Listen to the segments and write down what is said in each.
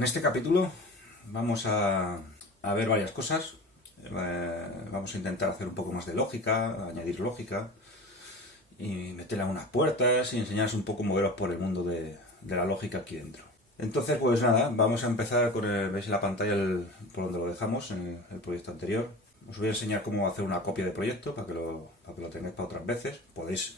En este capítulo vamos a ver varias cosas. Vamos a intentar hacer un poco más de lógica, añadir lógica y meter algunas puertas y enseñaros un poco moveros por el mundo de la lógica aquí dentro. Entonces, pues nada, vamos a empezar con veis en la pantalla por donde lo dejamos en el proyecto anterior. Os voy a enseñar cómo hacer una copia de proyecto para que lo tengáis para otras veces. Podéis,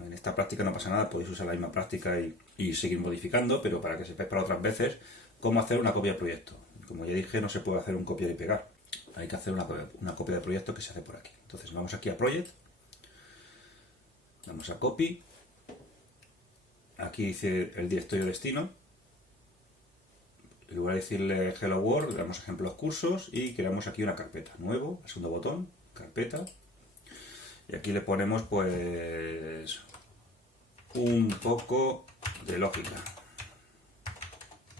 en esta práctica no pasa nada, podéis usar la misma práctica y seguir modificando, pero para que sepáis para otras veces cómo hacer una copia de proyecto. Como ya dije, no se puede hacer un copiar y pegar. Hay que hacer una copia de proyecto que se hace por aquí. Entonces vamos aquí a Project, damos a Copy, aquí dice el directorio destino, en lugar de decirle Hello World, le damos ejemplos cursos y creamos aquí una carpeta, nuevo, el segundo botón, carpeta, y aquí le ponemos pues un poco de lógica.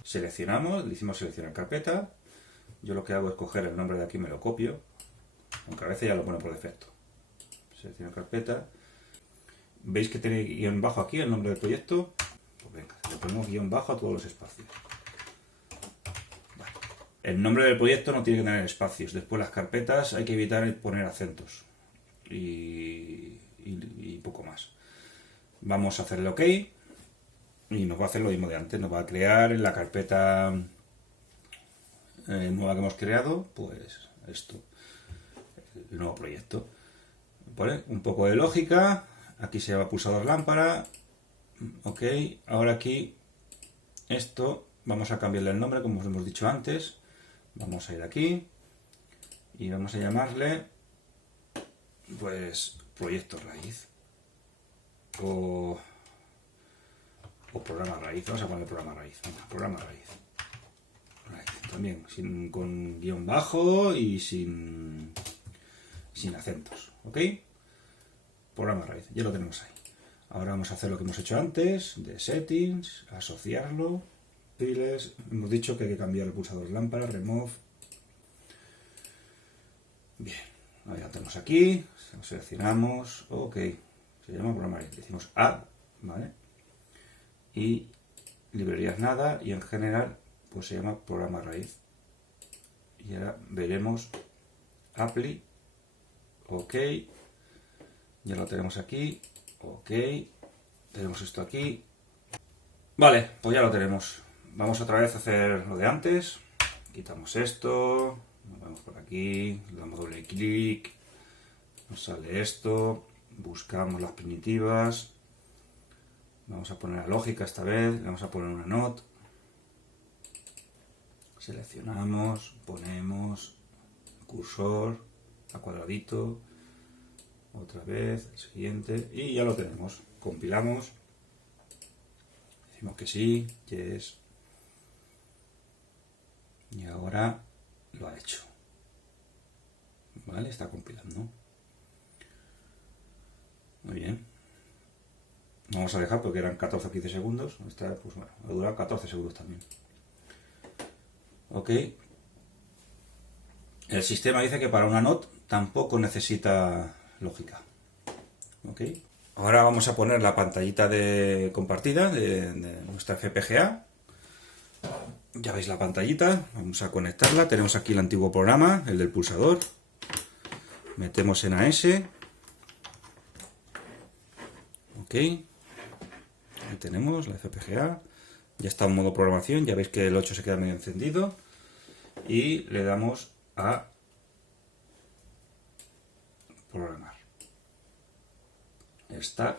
Seleccionamos, le hicimos seleccionar carpeta. Yo lo que hago es coger el nombre de aquí, me lo copio, aunque a veces ya lo pone por defecto. Selecciono carpeta. ¿Veis que tiene guión bajo aquí, el nombre del proyecto? Pues venga, le ponemos guión bajo a todos los espacios. Vale. El nombre del proyecto no tiene que tener espacios. Después las carpetas hay que evitar poner acentos. Y poco más. Vamos a hacerle OK. Y nos va a hacer lo mismo de antes. Nos va a crear en la carpeta nueva que hemos creado, pues esto, el nuevo proyecto. ¿Vale? Un poco de lógica. Aquí se llama pulsador lámpara. OK. Ahora aquí esto vamos a cambiarle el nombre como os hemos dicho antes. Vamos a ir aquí y vamos a llamarle pues proyecto raíz o programa raíz. Vamos a poner programa raíz. Venga, programa raíz. También con guión bajo y sin acentos. ¿Ok? Programa raíz. Ya lo tenemos ahí. Ahora vamos a hacer lo que hemos hecho antes, de settings, asociarlo. Files. Hemos dicho que hay que cambiar el pulsador lámpara, remove. Bien. Ahora ya lo tenemos aquí. Lo seleccionamos. OK. Se llama programa raíz. Decimos add. ¿Vale? Y librerías nada. Y en general pues se llama programa raíz. Y ahora veremos apply. OK. Ya lo tenemos aquí. OK. Tenemos esto aquí. Vale, pues ya lo tenemos. Vamos otra vez a hacer lo de antes. Quitamos esto. Nos vamos por aquí. Le damos doble clic. Nos sale esto. Buscamos las primitivas. Vamos a poner la lógica esta vez. Le vamos a poner una not. Seleccionamos. Ponemos cursor a cuadradito. Otra vez, el siguiente, y ya lo tenemos. Compilamos, decimos que sí, yes, y ahora lo ha hecho. Vale, está compilando. Muy bien. Vamos a dejar porque eran 14 o 15 segundos. Esta, pues bueno, va a durar 14 segundos también. OK. El sistema dice que para una not tampoco necesita lógica. OK. Ahora vamos a poner la pantallita de compartida de nuestra FPGA. Ya veis la pantallita. Vamos a conectarla. Tenemos aquí el antiguo programa, el del pulsador. Metemos en AS. OK. Ahí tenemos la FPGA. Ya está en modo programación. Ya veis que el 8 se queda medio encendido. Y le damos a programar. Está,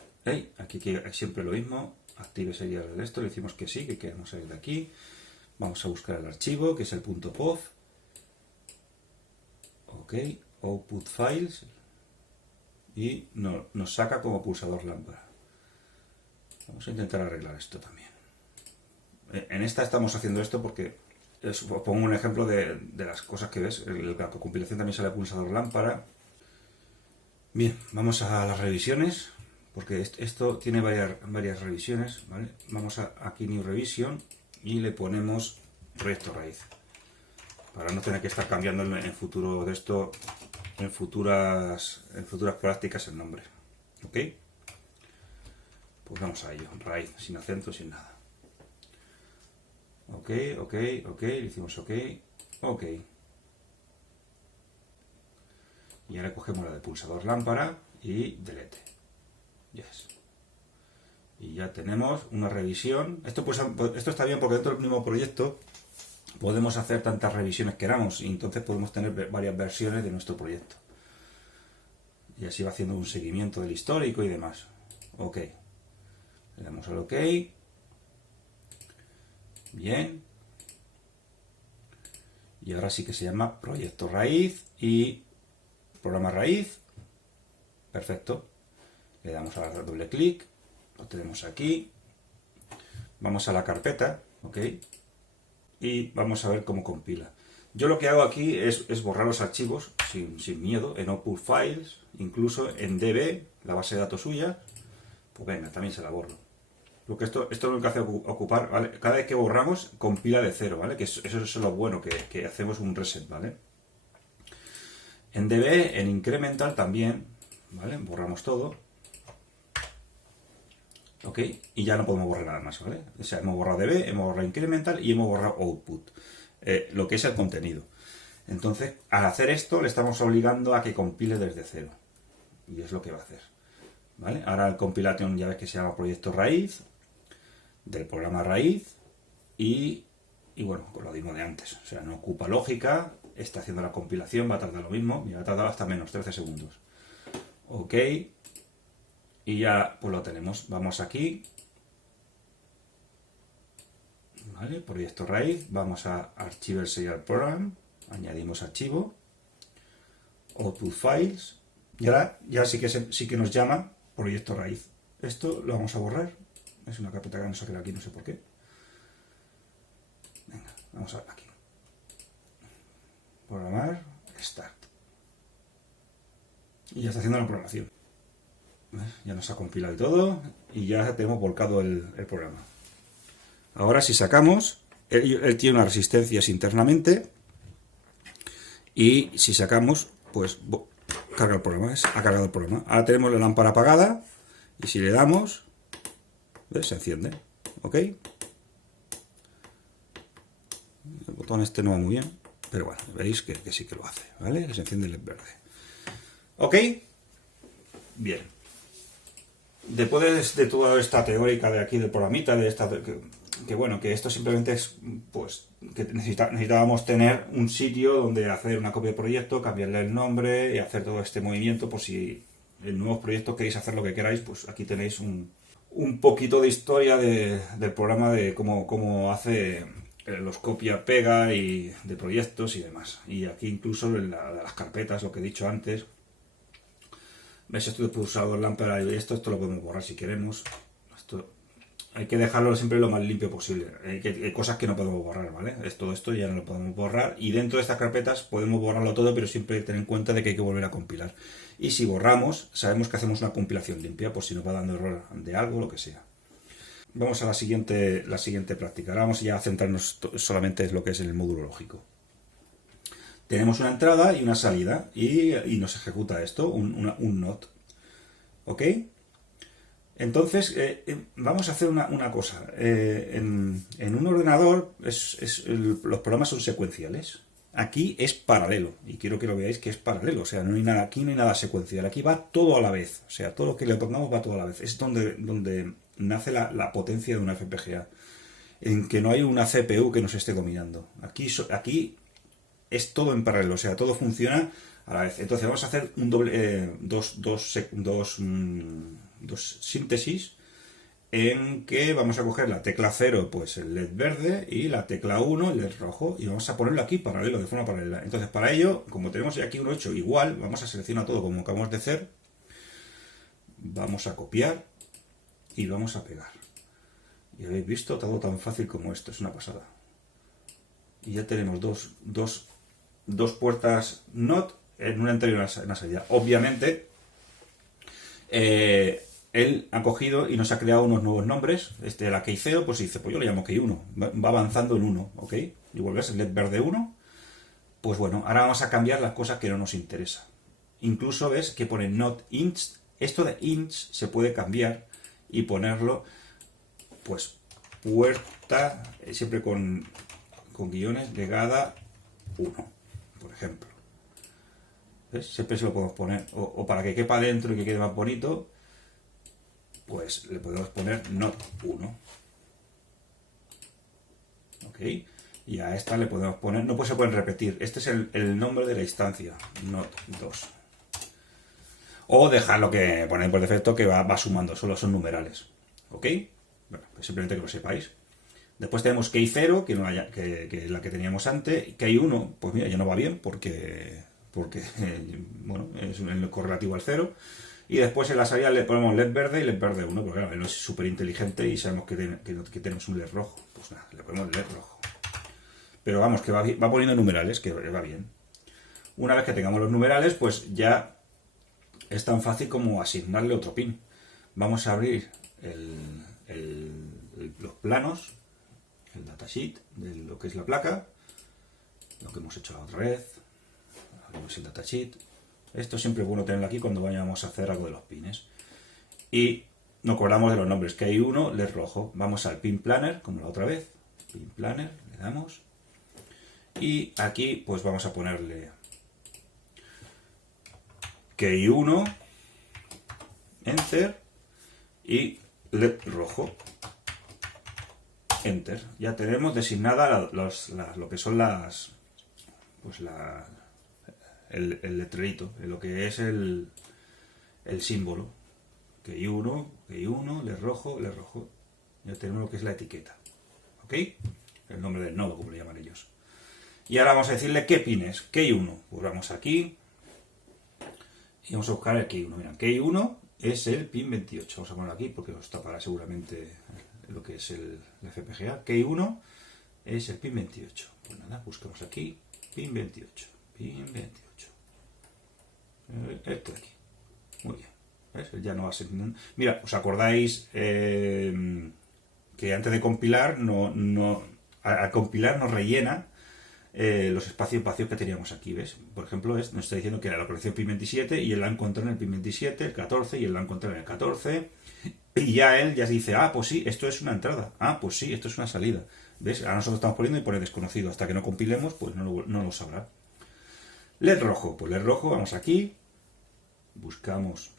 aquí que siempre lo mismo, active serial de esto, le decimos que sí, que queremos salir de aquí, vamos a buscar el archivo, que es el .pof, OK, output files, y nos saca como pulsador lámpara. Vamos a intentar arreglar esto también. En esta estamos haciendo esto porque os pongo un ejemplo de las cosas que ves, la compilación también sale pulsador lámpara. Bien, vamos a las revisiones, porque esto tiene varias revisiones, ¿vale? Vamos a aquí New Revision y le ponemos proyecto raíz, para no tener que estar cambiando en futuro de esto, en futuras prácticas el nombre. ¿OK? Pues vamos a ello, raíz, sin acento, sin nada. Ok, le decimos ok, ok. Y ahora cogemos la de pulsador lámpara y delete. Yes. Y ya tenemos una revisión. Esto está bien porque dentro del mismo proyecto podemos hacer tantas revisiones que queramos y entonces podemos tener varias versiones de nuestro proyecto. Y así va haciendo un seguimiento del histórico y demás. Ok. Le damos al ok. Bien. Y ahora sí que se llama proyecto raíz y programa raíz. Perfecto. Le damos a doble clic. Lo tenemos aquí. Vamos a la carpeta. Ok. Y vamos a ver cómo compila. Yo lo que hago aquí es borrar los archivos sin miedo, en Output Files, incluso en DB, la base de datos suya, pues venga, también se la borro. Porque esto es lo que hace ocupar, ¿vale? Cada vez que borramos, compila de cero, ¿vale? Que eso es lo bueno, que hacemos un reset, ¿vale? En DB, en Incremental también, ¿vale? Borramos todo. ¿Ok? Y ya no podemos borrar nada más, ¿vale? O sea, hemos borrado DB, hemos borrado Incremental y hemos borrado Output. Lo que es el contenido. Entonces, al hacer esto, le estamos obligando a que compile desde cero. Y es lo que va a hacer. ¿Vale? Ahora el compilation ya ves que se llama proyecto raíz, del programa raíz, y bueno, con lo mismo de antes. O sea, no ocupa lógica, está haciendo la compilación, va a tardar lo mismo, y va a tardar hasta menos, 13 segundos. Ok, y ya pues lo tenemos. Vamos aquí. ¿Vale? Proyecto raíz, vamos a Archiver Serial Program, añadimos archivo, Output Files, y ahora ya sí que nos llama proyecto raíz. Esto lo vamos a borrar, es una carpeta que no se crea aquí, no sé por qué. Venga, vamos a ver aquí. Programar, Start. Y ya está haciendo la programación. Ya nos ha compilado y todo, y ya tenemos volcado el programa. Ahora si sacamos, él tiene unas resistencias internamente y si sacamos, pues carga el programa, ha cargado el programa. Ahora tenemos la lámpara apagada y si le damos, ¿ves? Se enciende, ¿ok? El botón este no va muy bien, pero bueno, veis que sí que lo hace, ¿vale? Que se enciende el LED verde. ¿Ok? Bien. Después de toda esta teórica de aquí del programita, de esta... Que bueno, que esto simplemente es, pues, que necesitábamos tener un sitio donde hacer una copia de proyecto, cambiarle el nombre y hacer todo este movimiento, por si en nuevos proyectos queréis hacer lo que queráis, pues aquí tenéis un poquito de historia del programa, de cómo hace los copia-pega y de proyectos y demás. Y aquí incluso en las carpetas, lo que he dicho antes, ves esto de pulsador lámpara y esto lo podemos borrar si queremos. Esto hay que dejarlo siempre lo más limpio posible. Hay cosas que no podemos borrar, ¿vale? Todo esto ya no lo podemos borrar. Y dentro de estas carpetas podemos borrarlo todo, pero siempre tener en cuenta de que hay que volver a compilar. Y si borramos, sabemos que hacemos una compilación limpia, por si nos va dando error de algo, lo que sea. Vamos a la siguiente práctica. Ahora vamos ya a centrarnos solamente en lo que es el módulo lógico. Tenemos una entrada y una salida, y nos ejecuta esto, un NOT. ¿Ok? Entonces, vamos a hacer una cosa. En un ordenador los programas son secuenciales. Aquí es paralelo, y quiero que lo veáis que es paralelo. O sea, aquí no hay nada secuencial. Aquí va todo a la vez. O sea, todo lo que le pongamos va todo a la vez. Es donde nace la potencia de una FPGA. En que no hay una CPU que nos esté dominando. Aquí es todo en paralelo. O sea, todo funciona a la vez. Entonces vamos a hacer dos síntesis en que vamos a coger la tecla 0, pues el LED verde, y la tecla 1, el LED rojo, y vamos a ponerlo aquí paralelo, de forma paralela. Entonces para ello, como tenemos aquí uno hecho igual, vamos a seleccionar todo como acabamos de hacer, vamos a copiar y vamos a pegar. Y habéis visto, todo tan fácil como esto, es una pasada. Y ya tenemos dos puertas NOT en una entrada y una salida. Obviamente, él ha cogido y nos ha creado unos nuevos nombres. La Key 0, pues dice, pues yo le llamo Key 1. Va avanzando en 1, ¿ok? Y vuelves el LED verde 1. Pues bueno, ahora vamos a cambiar las cosas que no nos interesa. Incluso ves que pone not ints. Esto de ints se puede cambiar y ponerlo, pues puerta, siempre con guiones, legada 1, por ejemplo. ¿Ves? Siempre se lo podemos poner, o para que quepa dentro y que quede más bonito, pues le podemos poner not 1. ¿Ok? Y a esta le podemos poner, no pues se pueden repetir, este es el nombre de la instancia, not 2. O dejar lo que ponen por defecto que va sumando, solo son numerales. ¿Ok? Bueno, pues simplemente que lo sepáis. Después tenemos key 0, que es la que teníamos antes. Key 1, pues mira, ya no va bien porque bueno, es el correlativo al 0. Y después en la salida le ponemos LED verde y LED verde 1, porque claro, él es súper inteligente y sabemos que tenemos un LED rojo. Pues nada, le ponemos LED rojo. Pero vamos, que va poniendo numerales, que va bien. Una vez que tengamos los numerales, pues ya es tan fácil como asignarle otro pin. Vamos a abrir los planos, el datasheet de lo que es la placa, lo que hemos hecho la otra vez. Abrimos el datasheet. Esto siempre es bueno tenerlo aquí cuando vayamos a hacer algo de los pines. Y nos acordamos de los nombres, que hay uno, LED rojo. Vamos al pin planner, como la otra vez. Pin planner, le damos. Y aquí pues vamos a ponerle key 1, enter, y LED rojo, enter. Ya tenemos designada lo que son el letrerito, lo que es el símbolo. Key 1, LED rojo, LED rojo. Ya tenemos lo que es la etiqueta. ¿Ok? El nombre del nodo, como le llaman ellos. Y ahora vamos a decirle qué pin es. Key 1. Pues vamos aquí. Y vamos a buscar el key 1. Mira, key 1 es el pin 28. Vamos a ponerlo aquí porque os tapará seguramente lo que es el FPGA. Key 1 es el pin 28. Pues nada, buscamos aquí. Pin 28. Pin 28. Esto de aquí. Muy bien. ¿Ves? Ya no va a ser... Mira, ¿os acordáis que antes de compilar, al compilar nos rellena los espacios vacíos que teníamos aquí? ¿Ves? Por ejemplo, nos está diciendo que era la colección pin 27 y él la encontró en el pin 27, el 14 y él la encontró en el 14. Y ya él ya dice, pues sí, esto es una entrada. Pues sí, esto es una salida. ¿Ves? Ahora nosotros estamos poniendo y pone desconocido. Hasta que no compilemos, pues no lo sabrá. LED rojo. Pues LED rojo, vamos aquí. Buscamos.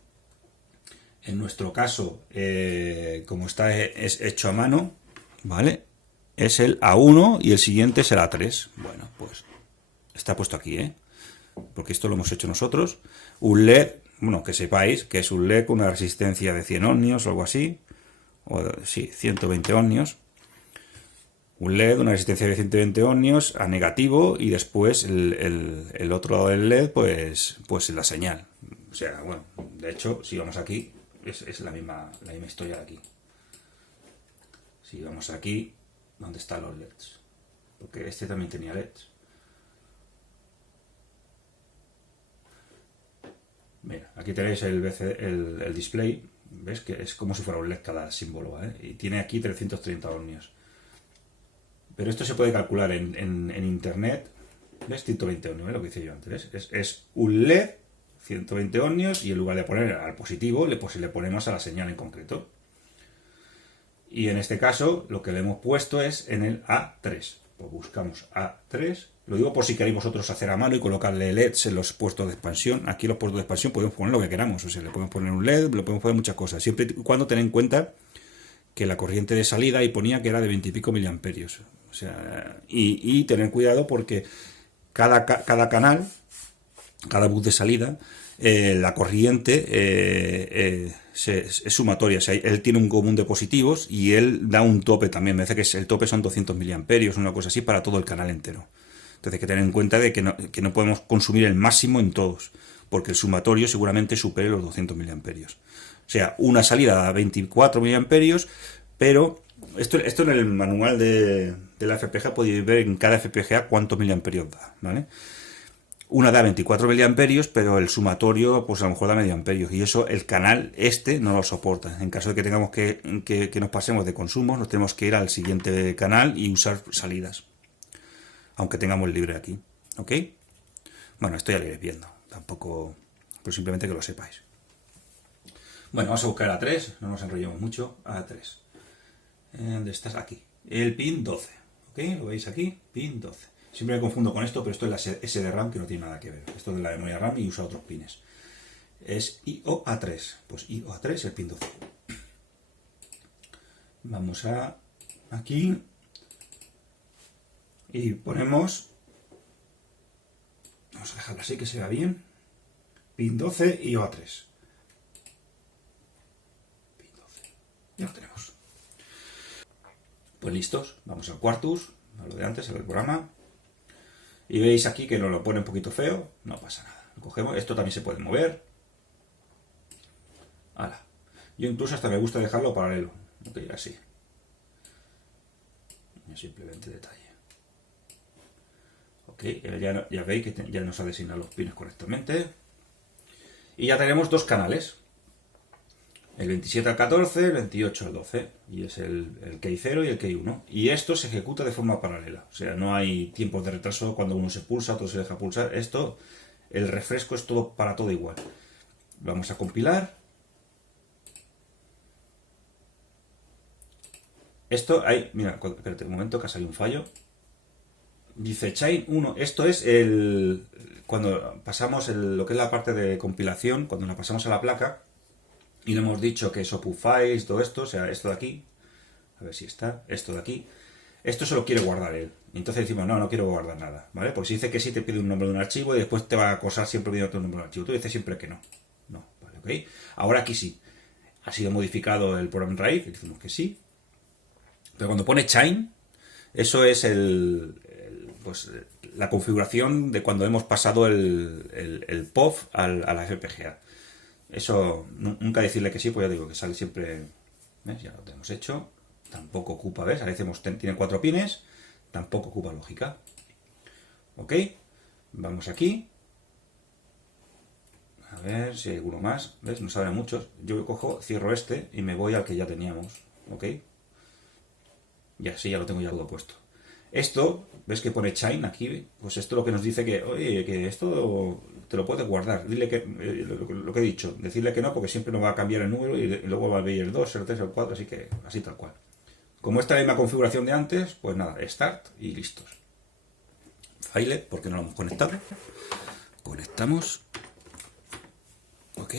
En nuestro caso, como está es hecho a mano, ¿vale? Es el A1 y el siguiente es el A3. Bueno, pues está puesto aquí, ¿eh? Porque esto lo hemos hecho nosotros. Un LED, bueno, que sepáis que es un LED con una resistencia de 100 ohmios o algo así. Sí, 120 ohmios. Un LED, una resistencia de 120 ohmios a negativo y después el otro lado del LED, pues la señal. O sea, bueno, de hecho, si vamos aquí, es la misma historia de aquí. Si vamos aquí, ¿dónde están los LEDs? Porque este también tenía LEDs. Mira, aquí tenéis el display. ¿Ves? Que es como si fuera un LED cada símbolo, ¿eh? Y tiene aquí 330 ohmios. Pero esto se puede calcular en internet. ¿Ves? 120 ohmios, lo que hice yo antes. Es un LED, 120 ohmios, y en lugar de poner al positivo, le ponemos a la señal en concreto. Y en este caso, lo que le hemos puesto es en el A3. Pues buscamos A3. Lo digo por si queréis vosotros hacer a mano y colocarle LEDs en los puertos de expansión. Aquí en los puertos de expansión podemos poner lo que queramos. O sea, le podemos poner un LED, le podemos poner muchas cosas. Siempre y cuando tened en cuenta que la corriente de salida ahí ponía que era de 20 y pico miliamperios. O sea, y tener cuidado porque cada canal, cada bus de salida, la corriente es sumatoria. O sea, él tiene un común de positivos y él da un tope también. Me parece que el tope son 200 miliamperios, una cosa así, para todo el canal entero. Entonces hay que tener en cuenta de que no podemos consumir el máximo en todos, porque el sumatorio seguramente supere los 200 miliamperios. O sea, una salida da 24 miliamperios, pero esto en el manual de la FPGA podéis ver en cada FPGA cuántos miliamperios da, ¿vale? Una da 24 miliamperios, pero el sumatorio pues a lo mejor da medio amperios, y eso el canal no lo soporta. En caso de que tengamos que nos pasemos de consumos, nos tenemos que ir al siguiente canal y usar salidas, aunque tengamos el libre aquí, ¿ok? Bueno, esto ya lo iréis viendo, tampoco, pero simplemente que lo sepáis. Bueno, vamos a buscar A3, no nos enrollemos mucho. A3. ¿Dónde estás? Aquí. El pin 12. ¿Ok? ¿Lo veis aquí? Pin 12. Siempre me confundo con esto, pero esto es la SDRAM que no tiene nada que ver. Esto es de la memoria RAM y usa otros pines. Es IOA3. Pues IOA3, el pin 12. Vamos a aquí y ponemos, vamos a dejarlo así que se vea bien, pin 12 y IOA3. Pin 12. Ya lo tenemos. Pues listos, vamos al Quartus, a lo de antes, al programa. Y veis aquí que nos lo pone un poquito feo, no pasa nada. Lo cogemos, esto también se puede mover. Hala. Yo incluso hasta me gusta dejarlo paralelo. Ok, así. Simplemente detalle. Ok, ya veis que ya nos ha designado los pines correctamente. Y ya tenemos dos canales. El 27 al 14, el 28 al 12. Y es el key 0 y el key 1. Y esto se ejecuta de forma paralela. O sea, no hay tiempos de retraso cuando uno se pulsa, otro se deja pulsar. Esto, el refresco es todo para todo igual. Vamos a compilar. Esto hay, mira, espérate un momento que ha salido un fallo. Dice Chain 1, esto es cuando pasamos lo que es la parte de compilación, cuando la pasamos a la placa, y le hemos dicho que es Opus Files, todo esto, o sea, esto de aquí, a ver si está, esto de aquí, esto se lo quiere guardar él. Entonces decimos, no quiero guardar nada, ¿vale? Porque si dice que sí, te pide un nombre de un archivo y después te va a acosar siempre pidiendo un nombre de un archivo. Tú dices siempre que no. No, vale, ok. Ahora aquí sí. Ha sido modificado el program raíz, decimos que sí. Pero cuando pone chain, eso es pues, la configuración de cuando hemos pasado el POV a la FPGA. Eso, nunca decirle que sí, pues ya digo que sale siempre, ¿ves? Ya lo tenemos hecho. Tampoco ocupa, ¿ves? A veces tiene 4 pines, tampoco ocupa lógica. Ok, vamos aquí. A ver si hay alguno más, ¿ves? No saben muchos. Yo cojo, cierro este y me voy al que ya teníamos, ¿ok? Y así ya lo tengo ya todo puesto. Esto, ¿ves que pone chain aquí? Pues esto es lo que nos dice que, oye, que esto te lo puedes guardar. Dile que, lo que he dicho, decirle que no, porque siempre nos va a cambiar el número y luego va a ver el 2, el 3, el 4, así que así tal cual. Como esta misma configuración de antes, pues nada, start y listos. File, porque no lo hemos conectado. Conectamos. Ok.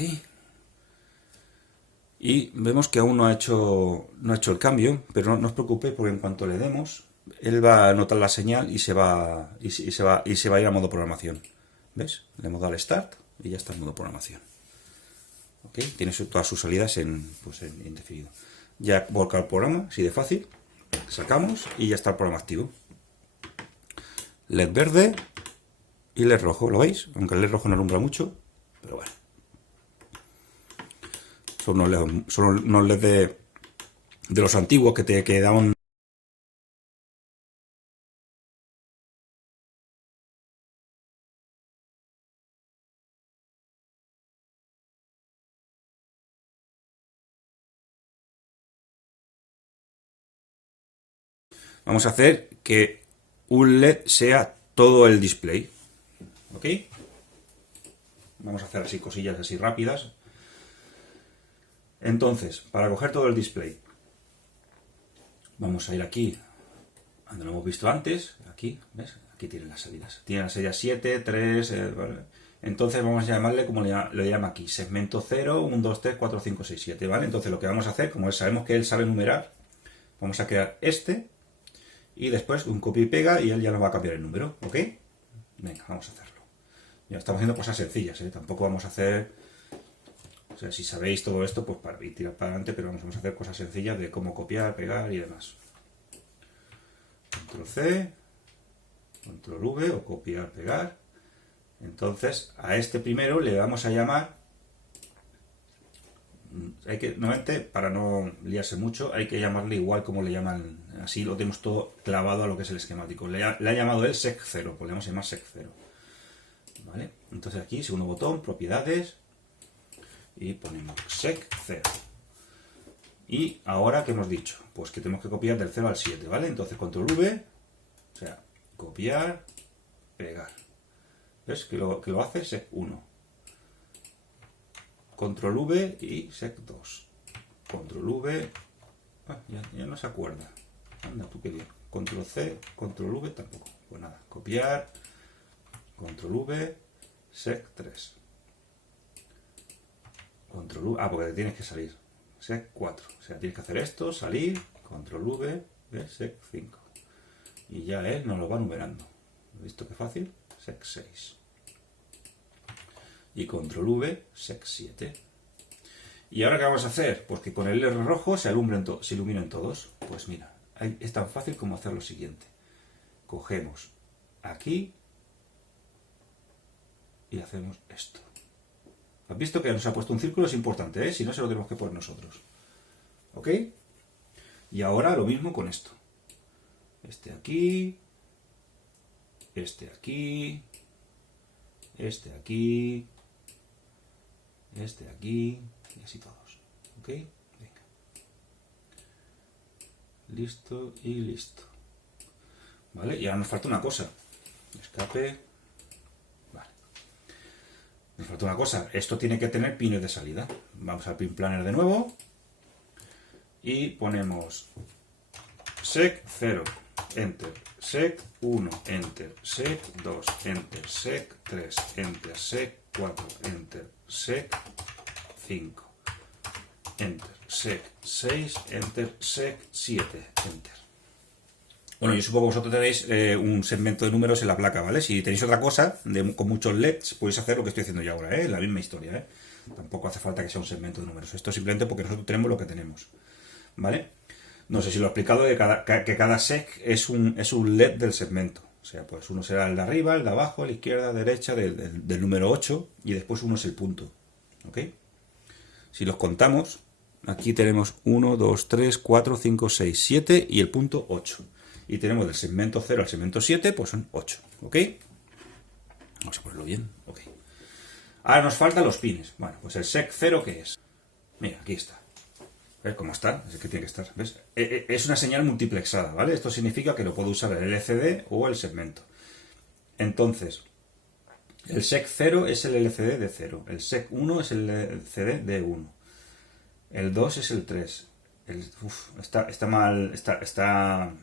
Y vemos que aún no ha hecho el cambio, pero no os preocupéis porque en cuanto le demos, él va a notar la señal y se va a ir a modo programación. ¿Ves? Le hemos dado al start y ya está en modo programación. ¿Ok? Tiene todas sus salidas en indefinido. Ya volcar el programa, así de fácil. Sacamos y ya está el programa activo. LED verde y LED rojo, ¿lo veis? Aunque el LED rojo no alumbra mucho, pero bueno. Son unos LED de los antiguos que daban. Vamos a hacer que un LED sea todo el display. ¿Ok? Vamos a hacer así cosillas así rápidas. Entonces, para coger todo el display, vamos a ir aquí, donde lo hemos visto antes. Aquí, ¿ves? Aquí tienen las salidas. Tiene las salidas 7, 3, ¿vale? Entonces vamos a llamarle como lo llama aquí, segmento 0, 1, 2, 3, 4, 5, 6, 7, ¿vale? Entonces lo que vamos a hacer, como sabemos que él sabe numerar, vamos a crear este, y después un copia y pega y él ya nos va a cambiar el número, ¿ok? Venga, vamos a hacerlo. Ya estamos haciendo cosas sencillas, ¿eh? Tampoco vamos a hacer... O sea, si sabéis todo esto, pues para ir tirar para adelante, pero vamos a hacer cosas sencillas de cómo copiar, pegar y demás. Control C, Control V o copiar, pegar. Entonces, a este primero le vamos a llamar... Nuevamente, para no liarse mucho, hay que llamarle igual como le llaman, así lo tenemos todo clavado a lo que es el esquemático. Le ha llamado él sec0, podemos llamar sec0. ¿Vale? Entonces aquí, segundo botón, propiedades, y ponemos sec0. Y ahora, ¿qué hemos dicho? Pues que tenemos que copiar del 0 al 7, ¿vale? Entonces, control V, o sea, copiar, pegar. ¿Ves? Que lo hace sec1. Control V y sec2. Control V, Ya no se acuerda. Anda, tú qué bien. Control C, Control V tampoco. Pues nada, copiar, Control V, Sec 3. Control V, porque te tienes que salir. Sec 4. O sea, tienes que hacer esto, salir, Control V, Sec 5. Y ya él nos lo va numerando. ¿Has visto qué fácil? Sec 6. Y Control V, Sec 7. ¿Y ahora qué vamos a hacer? Pues que con el R rojo se iluminen todos. Pues mira, es tan fácil como hacer lo siguiente. Cogemos aquí y hacemos esto. ¿Has visto que nos ha puesto un círculo? Es importante, ¿eh? Si no, se lo tenemos que poner nosotros. ¿Ok? Y ahora lo mismo con esto. Este aquí, este aquí, este aquí, este aquí, y así todos. ¿Ok? Venga. Listo y listo. ¿Vale? Y ahora nos falta una cosa. Escape. Vale. Nos falta una cosa. Esto tiene que tener pines de salida. Vamos al pin planner de nuevo. Y ponemos sec 0, enter, sec 1, enter, sec 2, enter, sec 3, enter, sec 4, enter, sec 5, enter, sec 6, enter, sec 7, enter. Bueno, yo supongo que vosotros tenéis un segmento de números en la placa, ¿vale? Si tenéis otra cosa con muchos LEDs, podéis hacer lo que estoy haciendo yo ahora, ¿eh? La misma historia, ¿eh? Tampoco hace falta que sea un segmento de números. Esto es simplemente porque nosotros tenemos lo que tenemos, ¿vale? No sé si lo he explicado, que cada sec es un LED del segmento. O sea, pues uno será el de arriba, el de abajo, la izquierda, derecha, del número 8, y después uno es el punto. ¿Ok? Si los contamos, aquí tenemos 1, 2, 3, 4, 5, 6, 7 y el punto 8. Y tenemos del segmento 0 al segmento 7, pues son 8. ¿Ok? Vamos a ponerlo bien. Ok. Ahora nos faltan los pines. Bueno, pues el sec 0, ¿qué es? Mira, aquí está. ¿Ves cómo está? Es que tiene que estar. ¿Ves? Es una señal multiplexada, ¿vale? Esto significa que lo puedo usar el LCD o el segmento. Entonces, el sec 0 es el LCD de 0. El sec 1 es el LCD de 1. El 2 es el 3. Está mal, está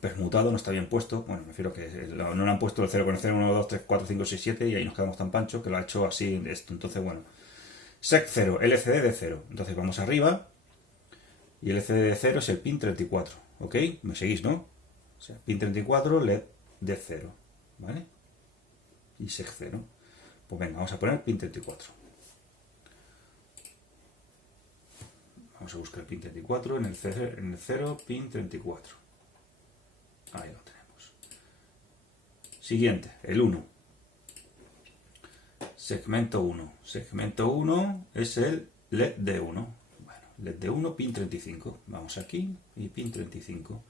permutado, no está bien puesto. Bueno, me refiero que no le han puesto el 0 con el 0, 1, 2, 3, 4, 5, 6, 7 y ahí nos quedamos tan pancho que lo ha hecho así esto. Entonces, bueno. Sec 0, LCD de 0. Entonces vamos arriba. Y el LCD de 0 es el pin 34, ¿ok? ¿Me seguís, no? O sea, pin 34, LED de 0, ¿vale? Y sec 0. Pues venga, vamos a poner pin 34. Vamos a buscar el pin 34 en el 0, pin 34. Ahí lo tenemos. Siguiente, el 1. Segmento 1. Segmento 1 es el LED de 1. LED de 1, pin 35. Vamos aquí y pin 35.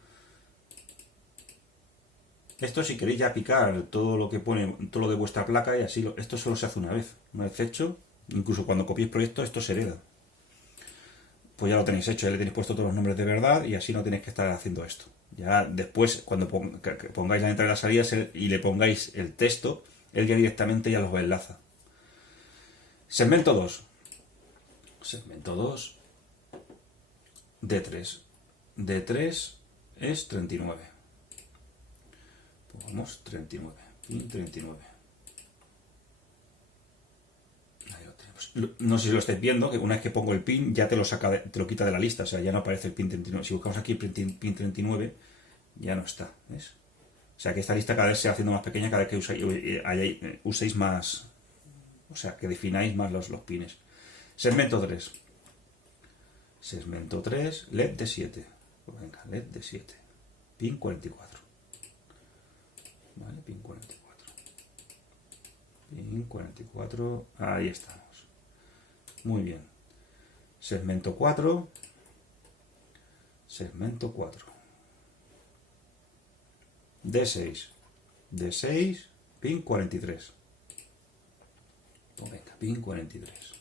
Esto si queréis ya picar todo lo que pone, todo lo de vuestra placa y así, esto solo se hace una vez. Una vez hecho, incluso cuando copiéis proyectos esto se hereda. Pues ya lo tenéis hecho, ya le tenéis puesto todos los nombres de verdad y así no tenéis que estar haciendo esto. Ya después, cuando pongáis la entrada y la salida y le pongáis el texto, él ya directamente ya los enlaza. Segmento 2. Segmento 2. D3. D3 es 39. Pongamos 39. Pin 39. Ahí lo tenemos. No sé si lo estáis viendo, que una vez que pongo el pin ya te lo quita de la lista. O sea, ya no aparece el pin 39. Si buscamos aquí el pin 39, ya no está. ¿Ves? O sea, que esta lista cada vez se va haciendo más pequeña cada vez que uséis más. O sea, que defináis más los pines. Segmento 3. Segmento 3, LED de 7. Pues venga, LED de 7. Pin 44. Vale, pin 44. Pin 44. Ahí estamos. Muy bien. Segmento 4. Segmento 4. D6. D6, pin 43. Pues venga, pin 43.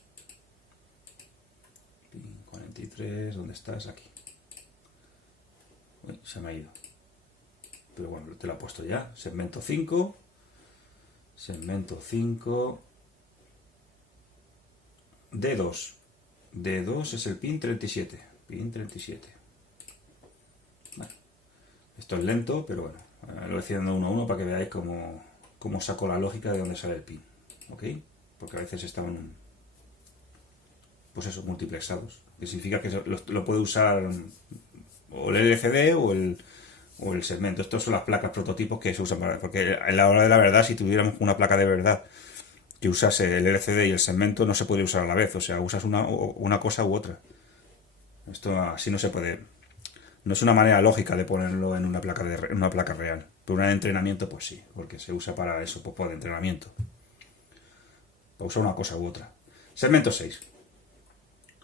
43, ¿dónde estás? Aquí. Uy, se me ha ido. Pero bueno, te lo he puesto ya. Segmento 5. Segmento 5. D2. D2 es el pin 37. Pin 37. Esto es lento, pero bueno, lo voy haciendo uno a uno para que veáis cómo saco la lógica de dónde sale el pin. ¿Ok? Porque a veces estaban, pues eso, multiplexados. Que significa que lo puede usar o el LCD o el segmento. Estas son las placas prototipos que se usan para... Porque a la hora de la verdad, si tuviéramos una placa de verdad que usase el LCD y el segmento, no se puede usar a la vez. O sea, usas una cosa u otra. Esto así no se puede... No es una manera lógica de ponerlo en una placa real. Pero una de entrenamiento, pues sí. Porque se usa para eso, pues para entrenamiento. Para usar una cosa u otra. Segmento 6.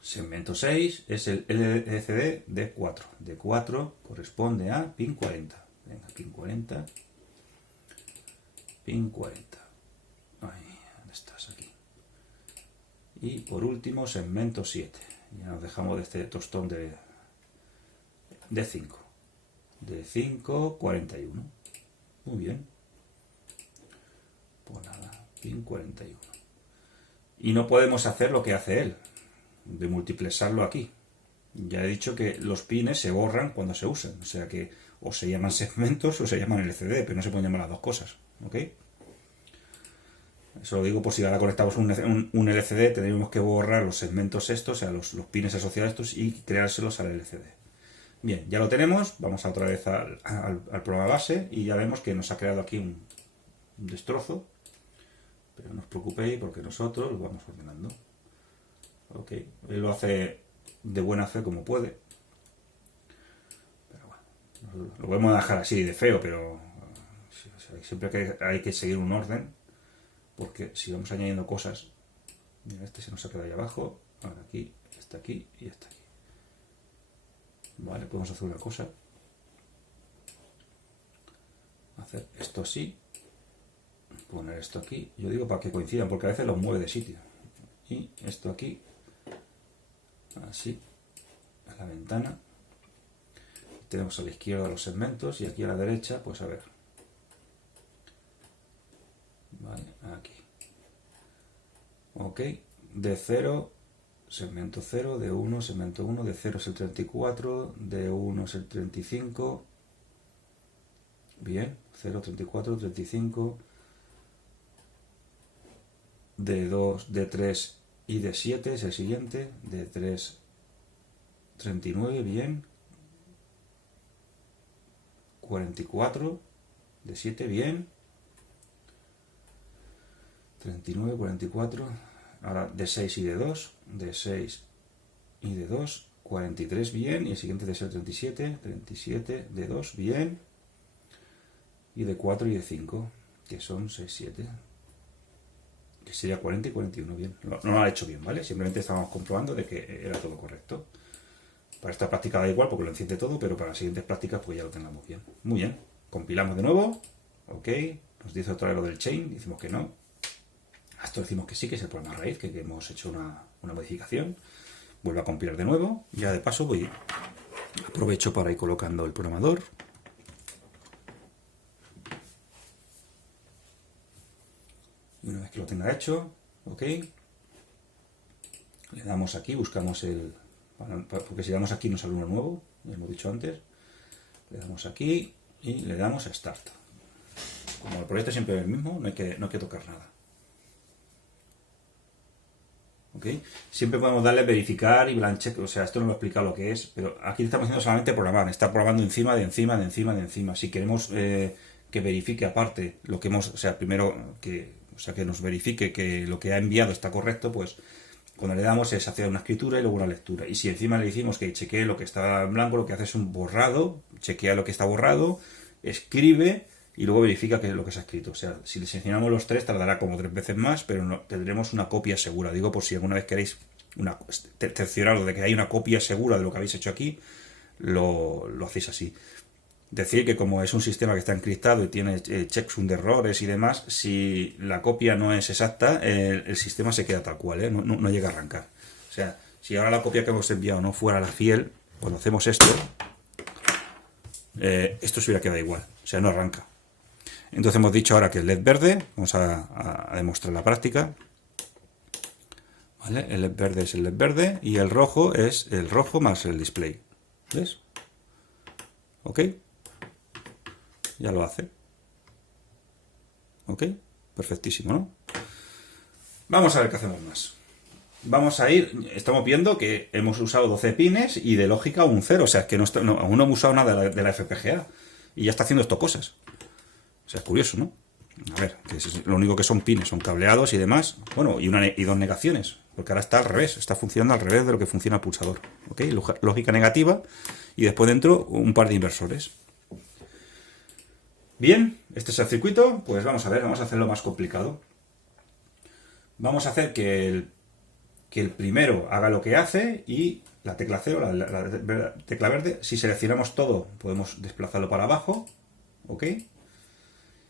Segmento 6 es el LCD D4. D4 corresponde a pin 40. Venga, pin 40. Pin 40. Ahí, ¿dónde estás? Aquí. Y por último, segmento 7. Ya nos dejamos de este tostón de 5. De 5, 41. Muy bien. Pues nada, pin 41. Y no podemos hacer lo que hace él, de multiplexarlo aquí. Ya he dicho que los pines se borran cuando se usan. O sea que o se llaman segmentos o se llaman LCD, pero no se pueden llamar las dos cosas. ¿Ok? Eso lo digo por si ahora conectamos un LCD, tendríamos que borrar los segmentos estos, o sea, los pines asociados a estos y creárselos al LCD. Bien, ya lo tenemos, vamos otra vez al programa base y ya vemos que nos ha creado aquí un destrozo. Pero no os preocupéis porque nosotros lo vamos ordenando. Ok, él lo hace de buena fe como puede. Pero bueno, lo podemos dejar así de feo, pero siempre hay que seguir un orden. Porque si vamos añadiendo cosas, mira, este se nos ha quedado ahí abajo, ahora aquí, está aquí y está aquí. Vale, podemos hacer una cosa. Hacer esto así. Poner esto aquí. Yo digo para que coincidan, porque a veces los mueve de sitio. Y esto aquí. Así. A la ventana. Tenemos a la izquierda los segmentos y aquí a la derecha, pues a ver. Vale, aquí. Ok. De 0, segmento 0, de 1, segmento 1, de 0 es el 34, de 1 es el 35. Bien, 0, 34, 35. De 2, de 3 y de 7 es el siguiente. De 3, 39, bien. 44, de 7, bien. 39, 44. Ahora de 6 y de 2. De 6 y de 2. 43, bien. Y el siguiente de ser 37. 37, de 2, bien. Y de 4 y de 5, que son 6, 7. Que sería 40 y 41, bien. No lo ha hecho bien, ¿vale? Simplemente estábamos comprobando de que era todo correcto. Para esta práctica da igual porque lo enciende todo, pero para las siguientes prácticas pues ya lo tengamos bien. Muy bien. Compilamos de nuevo. Ok. Nos dice otra vez lo del chain. Decimos que no. A esto decimos que sí, que es el programa raíz, que hemos hecho una modificación. Vuelvo a compilar de nuevo. Ya de paso aprovecho para ir colocando el programador. Y una vez que lo tenga hecho, ok, le damos aquí, buscamos porque si le damos aquí nos sale uno nuevo, ya hemos dicho antes, le damos aquí y le damos a Start. Como el proyecto siempre es el mismo, no hay que tocar nada. ¿Ok? Siempre podemos darle verificar y blancheck, o sea, esto no lo he explicado lo que es, pero aquí estamos haciendo solamente programar, está programando encima, de encima, de encima, de encima. Si queremos que verifique aparte lo que hemos, o sea, primero que nos verifique que lo que ha enviado está correcto, pues cuando le damos es hacer una escritura y luego una lectura. Y si encima le decimos que chequee lo que está en blanco, lo que hace es un borrado, chequea lo que está borrado, escribe y luego verifica que es lo que se ha escrito. O sea, si le seleccionamos los 3 tardará como 3 veces más, pero no, tendremos una copia segura. Digo por si alguna vez queréis cerciorarlo de que hay una copia segura de lo que habéis hecho aquí, lo hacéis así. Decir que como es un sistema que está encriptado y tiene checksum de errores y demás, si la copia no es exacta, el sistema se queda tal cual, no llega a arrancar. O sea, si ahora la copia que hemos enviado no fuera la fiel, cuando hacemos esto se hubiera quedado igual, o sea, no arranca. Entonces hemos dicho ahora que el LED verde, vamos a demostrar la práctica. ¿Vale? El LED verde es el LED verde y el rojo es el rojo más el display. ¿Ves? ¿Ok? ya lo hace. ¿Ok? Perfectísimo, ¿no? Vamos a ver qué hacemos más. Vamos a ir, estamos viendo que hemos usado 12 pines y de lógica un 0, o sea, que aún no hemos usado nada de la FPGA y ya está haciendo esto cosas. O sea, es curioso, ¿no? A ver, que lo único que son pines, son cableados y demás. Bueno, y dos negaciones, porque ahora está al revés, está funcionando al revés de lo que funciona el pulsador. ¿Ok? Lógica negativa y después dentro un par de inversores. Bien, este es el circuito, pues vamos a ver, vamos a hacerlo más complicado. Vamos a hacer que el primero haga lo que hace y la tecla 0, la tecla verde, si seleccionamos todo podemos desplazarlo para abajo, ¿ok?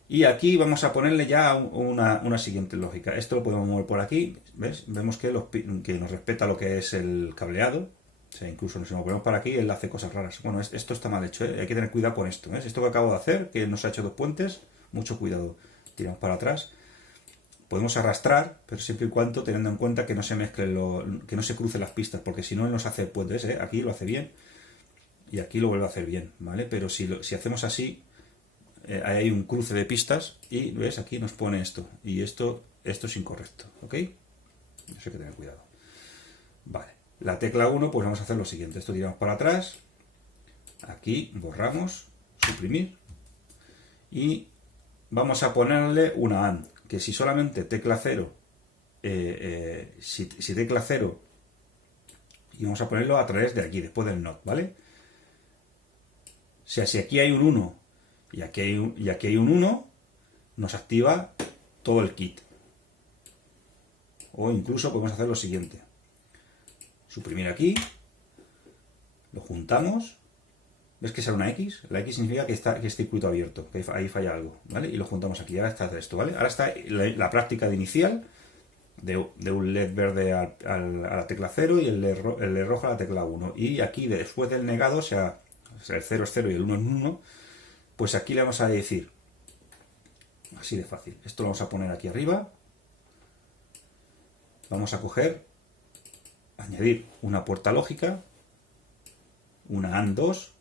Y aquí vamos a ponerle ya una siguiente lógica. Esto lo podemos mover por aquí, ¿ves? Vemos que nos respeta lo que es el cableado. O sea, incluso si nos ponemos para aquí, él hace cosas raras. Bueno, esto está mal hecho, ¿eh? Hay que tener cuidado con esto, ¿ves? Esto que acabo de hacer, que nos ha hecho 2 puentes, mucho cuidado. Tiramos para atrás. Podemos arrastrar, pero siempre y cuando teniendo en cuenta que no se mezclen, que no se crucen las pistas, porque si no, él nos hace puentes, ¿eh? Aquí lo hace bien y aquí lo vuelve a hacer bien, ¿vale? Pero si hacemos así, hay un cruce de pistas y, ¿ves? Aquí nos pone esto y esto es incorrecto, ¿ok? Eso hay que tener cuidado. Vale, la tecla 1, pues vamos a hacer lo siguiente. Esto tiramos para atrás, aquí borramos, suprimir y vamos a ponerle una AND. Que si solamente tecla 0, si tecla 0, y vamos a ponerlo a través de aquí, después del NOT, ¿vale? O sea, si aquí hay un 1 y aquí hay un 1, nos activa todo el kit. O incluso podemos hacer lo siguiente. Suprimir aquí, lo juntamos. ¿Ves que será una X? La X significa que está circuito abierto, que ahí falla algo, ¿vale? Y lo juntamos aquí, ahora está esto, ¿vale? Ahora está la práctica de inicial de un LED verde a la tecla 0 y el LED rojo a la tecla 1. Y aquí, después del negado, o sea, el 0 es 0 y el 1 es 1, pues aquí le vamos a decir, así de fácil, esto lo vamos a poner aquí arriba, vamos a coger, añadir una puerta lógica, una AND 2,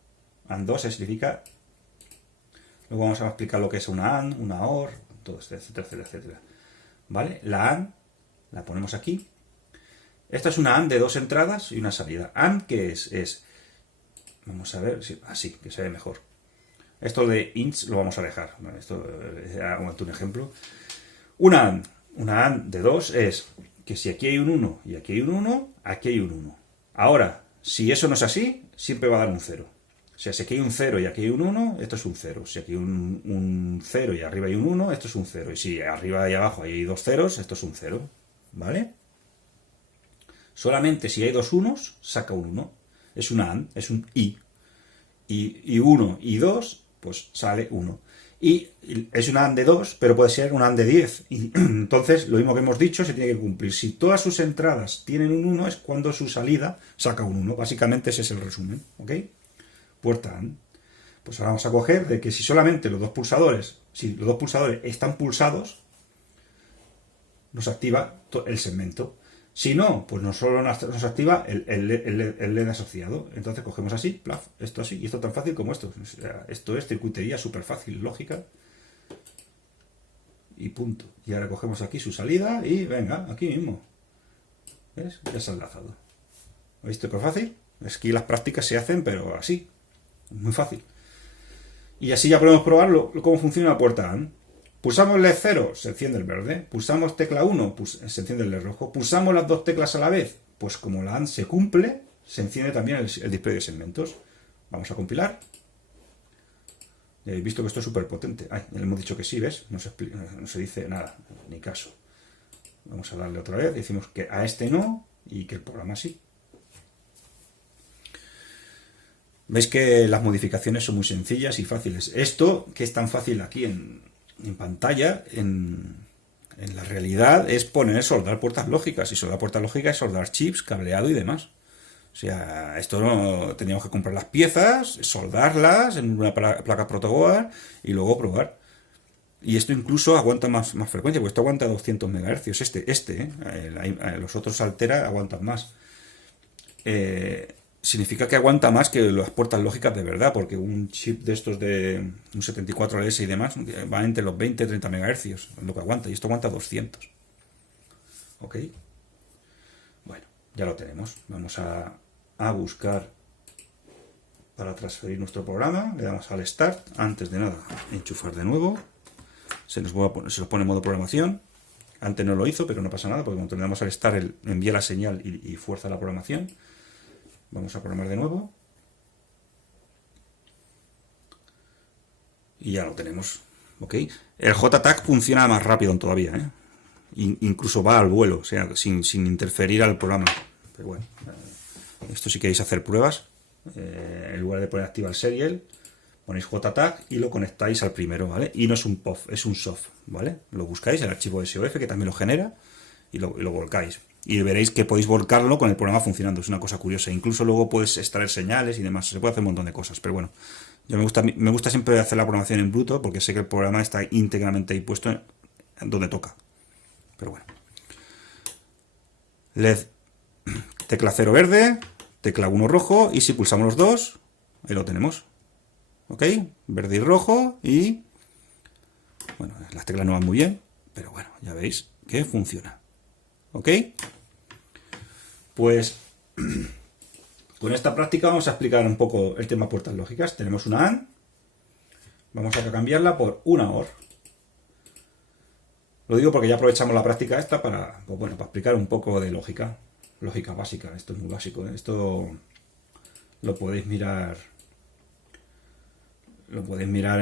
AND 2 significa, luego vamos a explicar lo que es una AND, una OR, todo esto, etcétera, etcétera, etcétera. ¿Vale? La AND la ponemos aquí. Esta es una AND de 2 entradas y una salida. AND, ¿qué es? Vamos a ver, así, que se ve mejor. Esto de ints lo vamos a dejar. Bueno, esto hago un ejemplo. Una AND de 2 es que si aquí hay un 1 y aquí hay un 1, aquí hay un 1. Ahora, si eso no es así, siempre va a dar un 0. O sea, si aquí hay un 0 y aquí hay un 1, esto es un 0. Si aquí hay un 0 y arriba hay un 1, esto es un 0. Y si arriba y abajo hay 2 ceros, esto es un 0. ¿Vale? Solamente si hay 2 unos, saca un 1. Es una AND, es un I. Y 1 y 2, pues sale 1. Y es una AND de 2, pero puede ser una AND de 10. Y entonces, lo mismo que hemos dicho, se tiene que cumplir. Si todas sus entradas tienen un 1, es cuando su salida saca un 1. Básicamente ese es el resumen, ¿ok? Puerta AND. Pues ahora vamos a coger de que si solamente los dos pulsadores están pulsados, nos activa el segmento. Si no, pues no solo nos activa el LED asociado. Entonces cogemos así, plaf, esto así, y esto tan fácil como esto. O sea, esto es circuitería súper fácil, lógica. Y punto. Y ahora cogemos aquí su salida y venga, aquí mismo. ¿Ves? Ya se ha enlazado. ¿Veis qué fácil? Es que las prácticas se hacen, pero así. Muy fácil. Y así ya podemos probar cómo funciona la puerta AND. Pulsamos LED 0, se enciende el verde. Pulsamos tecla 1, se enciende el LED rojo. Pulsamos las dos teclas a la vez, pues como la AND se cumple, se enciende también el display de segmentos. Vamos a compilar. Ya habéis visto que esto es súper potente. Ay, ya le hemos dicho que sí, ¿ves? No se dice nada, ni caso. Vamos a darle otra vez. Decimos que a este no y que el programa sí. Veis que las modificaciones son muy sencillas y fáciles. Esto, que es tan fácil aquí en pantalla, en la realidad, es soldar puertas lógicas. Y soldar puertas lógicas es soldar chips, cableado y demás. O sea, esto no teníamos que comprar las piezas, soldarlas en una placa protoboard y luego probar. Y esto incluso aguanta más frecuencia, porque esto aguanta 200 MHz. Los otros Altera aguantan más. significa que aguanta más que las puertas lógicas de verdad, porque un chip de estos de un 74LS y demás va entre los 20 y 30 MHz, es lo que aguanta, y esto aguanta 200. ¿Ok? Bueno, ya lo tenemos. Vamos a buscar para transferir nuestro programa, le damos al Start, antes de nada, enchufar de nuevo, se nos pone en modo programación. Antes no lo hizo, pero no pasa nada, porque cuando le damos al Start, él envía la señal y fuerza la programación. Vamos a programar de nuevo. Y ya lo tenemos. ¿Ok? El JTAG funciona más rápido todavía, ¿eh? Incluso va al vuelo, o sea, sin interferir al programa. Pero bueno, esto si queréis hacer pruebas, en lugar de poner activa el serial, ponéis JTAG y lo conectáis al primero, ¿vale? Y no es un POF, es un SOF, ¿vale? Lo buscáis, el archivo SOF, que también lo genera, y lo volcáis. Y veréis que podéis volcarlo con el programa funcionando, es una cosa curiosa. Incluso luego puedes extraer señales y demás, se puede hacer un montón de cosas, pero bueno. Yo me gusta siempre hacer la programación en bruto, porque sé que el programa está íntegramente ahí puesto donde toca. Pero bueno. LED, tecla 0 verde, tecla 1 rojo, y si pulsamos los dos, ahí lo tenemos. ¿Ok? Verde y rojo, y bueno, las teclas no van muy bien, pero bueno, ya veis que funciona. ¿Ok? Pues con esta práctica vamos a explicar un poco el tema puertas lógicas. Tenemos una AND, vamos a cambiarla por una OR. Lo digo porque ya aprovechamos la práctica esta para, pues bueno, para explicar un poco de lógica básica. Esto es muy básico, ¿eh? Esto lo podéis mirar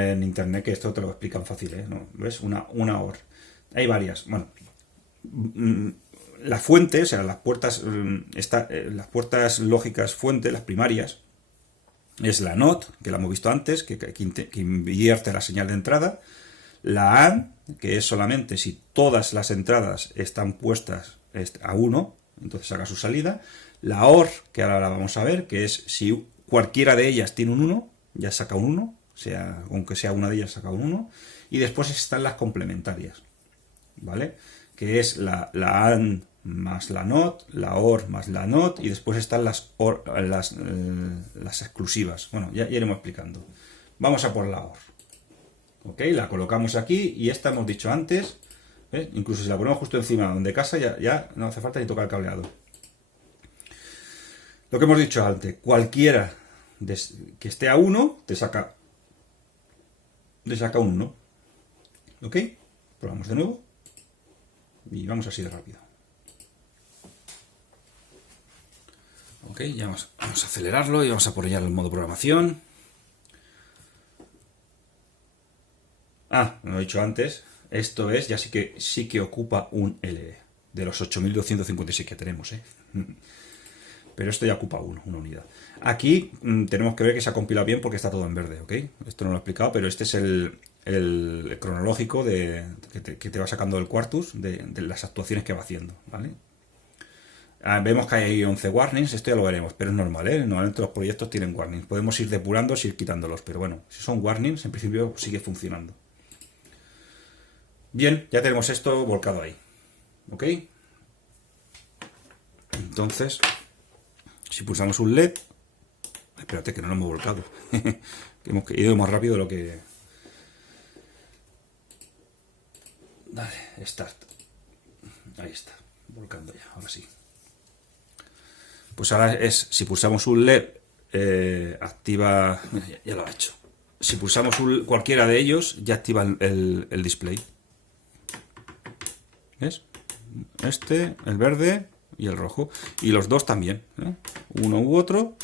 en internet, que esto te lo explican fácil, ¿eh? ¿No? ¿Ves? Una OR. Hay varias. Bueno, la fuente, o sea, las puertas lógicas fuente, las primarias, es la NOT, que la hemos visto antes, que invierte la señal de entrada. La AND, que es solamente si todas las entradas están puestas a 1, entonces saca su salida. La OR, que ahora la vamos a ver, que es si cualquiera de ellas tiene un 1, ya saca un 1, sea, aunque sea una de ellas saca un 1. Y después están las complementarias, ¿vale? Que es la AND más la NOT, la OR más la NOT, y después están las exclusivas. Bueno, ya iremos explicando. Vamos a por la OR. ¿Ok? La colocamos aquí, y esta hemos dicho antes, ¿ves? Incluso si la ponemos justo encima donde casa, ya no hace falta ni tocar el cableado. Lo que hemos dicho antes, cualquiera que esté a 1 te saca un 1. ¿Ok? Probamos de nuevo y vamos así de rápido. Ok, ya vamos a acelerarlo y vamos a poner ya el modo programación. Me lo he dicho antes, esto es, ya sí que ocupa un LE, de los 8256 que tenemos, ¿eh? Pero esto ya ocupa una unidad. Aquí tenemos que ver que se ha compilado bien porque está todo en verde, ¿ok? Esto no lo he explicado, pero este es el cronológico que te va sacando el Quartus de las actuaciones que va haciendo, ¿vale? Vemos que hay 11 warnings, esto ya lo veremos, pero es normal, ¿eh? Normalmente los proyectos tienen warnings. Podemos ir depurando, ir quitándolos, pero bueno, si son warnings, en principio sigue funcionando. Bien, ya tenemos esto volcado ahí, ¿ok? Entonces, si pulsamos un LED, espérate que no lo hemos volcado, que hemos ido más rápido de lo que... Dale, Start. Ahí está, volcando ya, ahora sí. Pues ahora si pulsamos un LED, activa... Mira, ya lo ha hecho. Si pulsamos cualquiera de ellos, ya activa el display. ¿Ves? El verde y el rojo. Y los dos también, ¿eh? Uno u otro.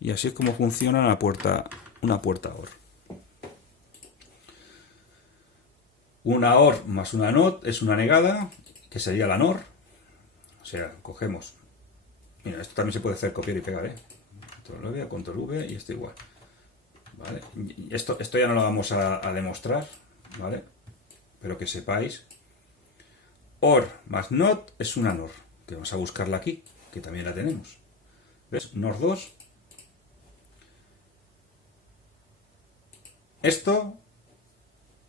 Y así es como funciona una puerta OR. Una OR más una NOT es una negada, que sería la NOR. O sea, cogemos... Mira, esto también se puede hacer copiar y pegar, ¿eh? Control V y esto igual. ¿Vale? Y esto ya no lo vamos a demostrar, ¿vale? Pero que sepáis. OR más NOT es una NOR, que vamos a buscarla aquí, que también la tenemos. ¿Ves? NOR 2. Esto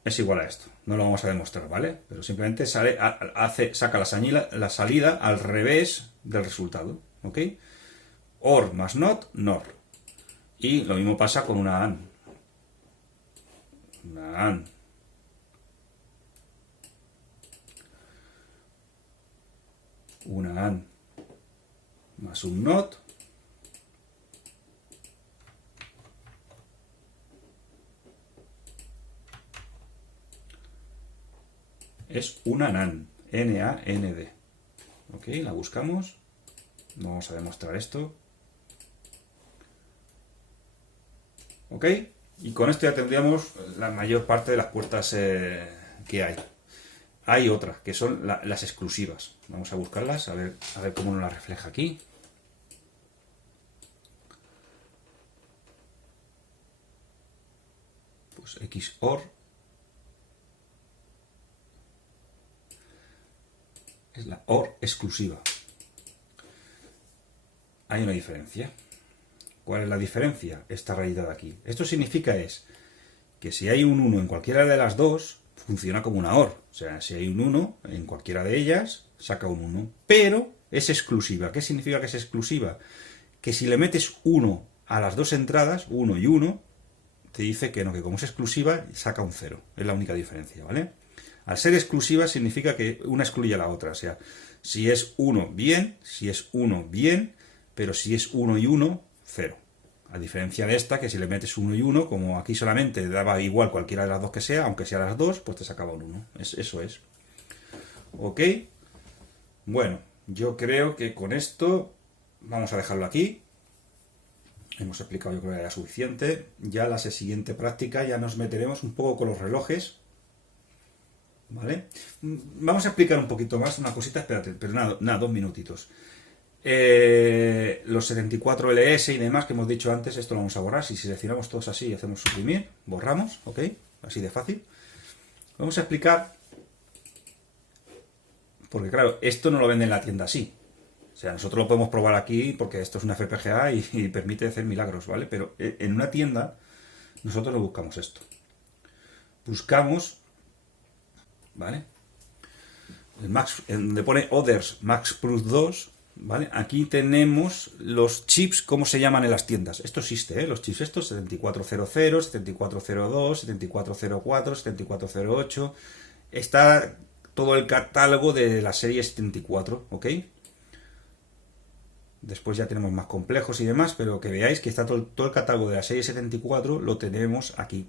es igual a esto. No lo vamos a demostrar, ¿vale? Pero simplemente saca la salida al revés del resultado, ¿ok? OR más NOT, NOR. Y lo mismo pasa con una AND. Una AND. Una AND más un NOT. Es una NAND. N-A-N-D. Ok, la buscamos. Vamos a demostrar esto. Ok, y con esto ya tendríamos la mayor parte de las puertas que hay. Hay otras, que son las exclusivas. Vamos a buscarlas, a ver cómo nos las refleja aquí. Pues XOR. Es la OR exclusiva. Hay una diferencia. ¿Cuál es la diferencia? Esta rayita de aquí. Esto significa que si hay un 1 en cualquiera de las dos, funciona como una OR. O sea, si hay un 1 en cualquiera de ellas, saca un 1. Pero es exclusiva. ¿Qué significa que es exclusiva? Que si le metes 1 a las dos entradas, 1 y 1, te dice que no, que como es exclusiva, saca un 0. Es la única diferencia, ¿vale? Al ser exclusiva significa que una excluye a la otra. O sea, si es 1, bien. Si es 1, bien. Pero si es 1 y 1, 0. A diferencia de esta, que si le metes 1 y 1, como aquí solamente daba igual cualquiera de las dos que sea, aunque sea las dos, pues te sacaba un 1. Eso es. ¿Ok? Bueno, yo creo que con esto vamos a dejarlo aquí. Hemos explicado, yo creo que era suficiente. Ya la siguiente práctica ya nos meteremos un poco con los relojes. ¿Vale? Vamos a explicar un poquito más una cosita, espérate, pero nada, 2 minutitos. Los 74LS y demás que hemos dicho antes, esto lo vamos a borrar. Si seleccionamos todos así y hacemos suprimir, borramos, ¿ok? Así de fácil. Vamos a explicar, porque claro, esto no lo vende en la tienda así. O sea, nosotros lo podemos probar aquí porque esto es una FPGA y permite hacer milagros, ¿vale? Pero en una tienda nosotros lo buscamos esto. Buscamos, ¿vale? El Max, donde pone Others Max Plus 2, ¿vale? Aquí tenemos los chips, ¿cómo se llaman en las tiendas? Esto existe, ¿eh? Los chips estos, 7400, 7402, 7404, 7408. Está todo el catálogo de la serie 74, ¿ok? Después ya tenemos más complejos y demás, pero que veáis que está todo el catálogo de la serie 74 lo tenemos aquí.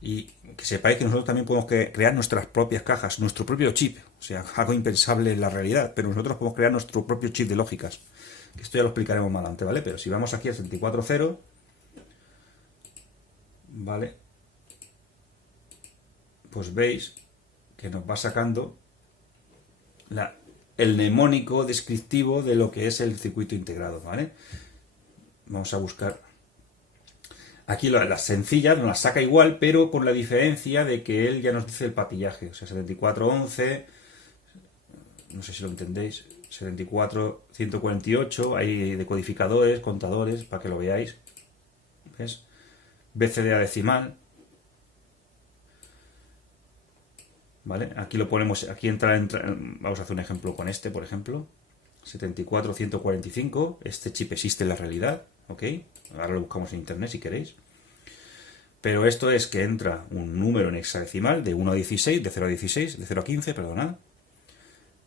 Y que sepáis que nosotros también podemos crear nuestras propias cajas, nuestro propio chip. O sea, algo impensable en la realidad, pero nosotros podemos crear nuestro propio chip de lógicas. Que esto ya lo explicaremos más adelante, ¿vale? Pero si vamos aquí al 74.0, ¿vale? Pues veis que nos va sacando el mnemónico descriptivo de lo que es el circuito integrado, ¿vale? Vamos a buscar. Aquí las sencillas nos las saca igual, pero con la diferencia de que él ya nos dice el patillaje. O sea, 7411, no sé si lo entendéis, 74.148, hay decodificadores, contadores, para que lo veáis. ¿Ves? BCDA decimal. ¿Vale? Aquí lo ponemos, aquí entra, vamos a hacer un ejemplo con este, por ejemplo. 74.145, este chip existe en la realidad, ¿ok? Ahora lo buscamos en internet si queréis. Pero esto es que entra un número en hexadecimal de 1 a 16, de 0 a 16, de 0 a 15, perdonad.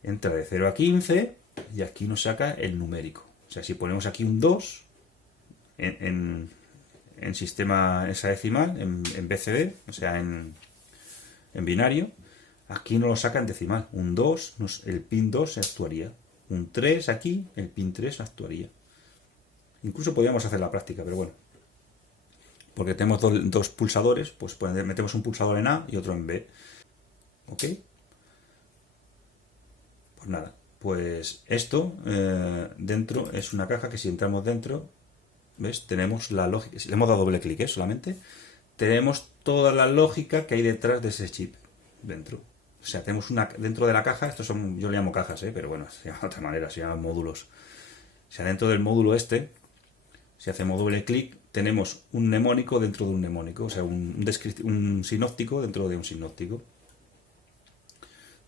Entra de 0 a 15 y aquí nos saca el numérico. O sea, si ponemos aquí un 2 en sistema hexadecimal, en BCD, o sea, en binario, aquí nos lo saca en decimal. Un 2, el pin 2 se actuaría. Un 3 aquí, el pin 3 actuaría. Incluso podríamos hacer la práctica, pero bueno. Porque tenemos dos pulsadores, pues metemos un pulsador en A y otro en B. ¿Ok? Pues nada, pues esto dentro es una caja que si entramos dentro, ¿ves? Tenemos la lógica, si le hemos dado doble clic solamente, tenemos toda la lógica que hay detrás de ese chip dentro. O sea, tenemos dentro de la caja, estos son, yo le llamo cajas, pero bueno, se llama de otra manera, se llaman módulos. O sea, dentro del módulo si hacemos doble clic, tenemos un mnemónico dentro de un mnemónico, o sea, un sinóptico dentro de un sinóptico.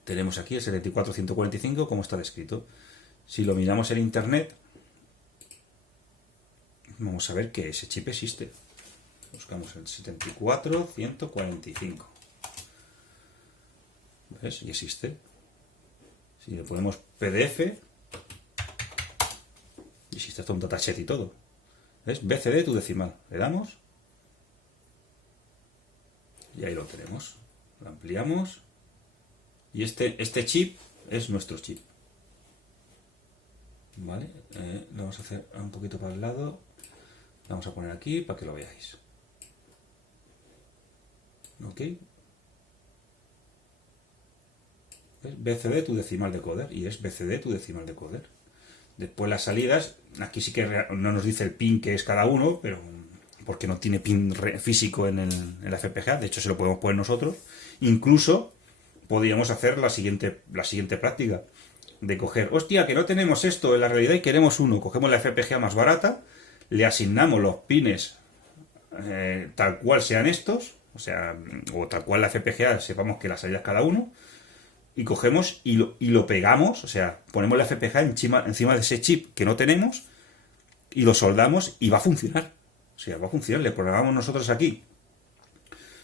Tenemos aquí el 74.145 como está descrito. Si lo miramos en internet, vamos a ver que ese chip existe. Buscamos el 74145. ¿Ves? Y existe. Si le ponemos PDF, y existe hasta un datashet y todo. ¿Ves? BCD tu decimal. Le damos. Y ahí lo tenemos. Lo ampliamos. Y este chip es nuestro chip. ¿Vale? Lo vamos a hacer un poquito para el lado. Lo vamos a poner aquí para que lo veáis. ¿Ok? ¿Ves? BCD tu decimal decoder. Y es BCD tu decimal decoder. Después las salidas. Aquí sí que no nos dice el pin que es cada uno, pero porque no tiene pin físico en la FPGA. De hecho, se lo podemos poner nosotros. Incluso podríamos hacer la siguiente práctica. De coger, hostia, que no tenemos esto en la realidad y queremos uno. Cogemos la FPGA más barata, le asignamos los pines tal cual sean estos, o sea, o tal cual la FPGA sepamos que las salidas cada uno, y cogemos y lo pegamos, o sea, ponemos la FPGA encima de ese chip que no tenemos y lo soldamos y va a funcionar. O sea, va a funcionar. Le programamos nosotros aquí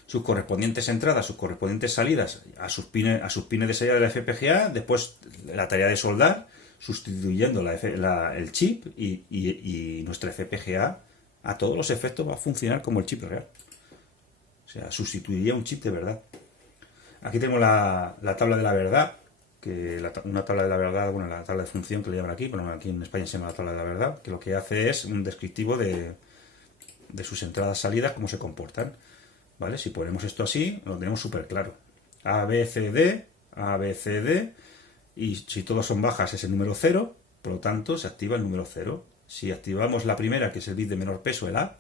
sus correspondientes entradas, sus correspondientes salidas a sus pines de salida de la FPGA, después la tarea de soldar, sustituyendo el chip y nuestra FPGA a todos los efectos va a funcionar como el chip real. O sea, sustituiría un chip de verdad. Aquí tenemos la tabla de la verdad, una tabla de la verdad, bueno, la tabla de función que le llaman aquí, pero aquí en España se llama la tabla de la verdad, que lo que hace es un descriptivo de sus entradas salidas, cómo se comportan. ¿Vale? Si ponemos esto así, lo tenemos súper claro. A, B, C, D, A, B, C, D, y si todos son bajas es el número 0, por lo tanto se activa el número 0. Si activamos la primera, que es el bit de menor peso, el A,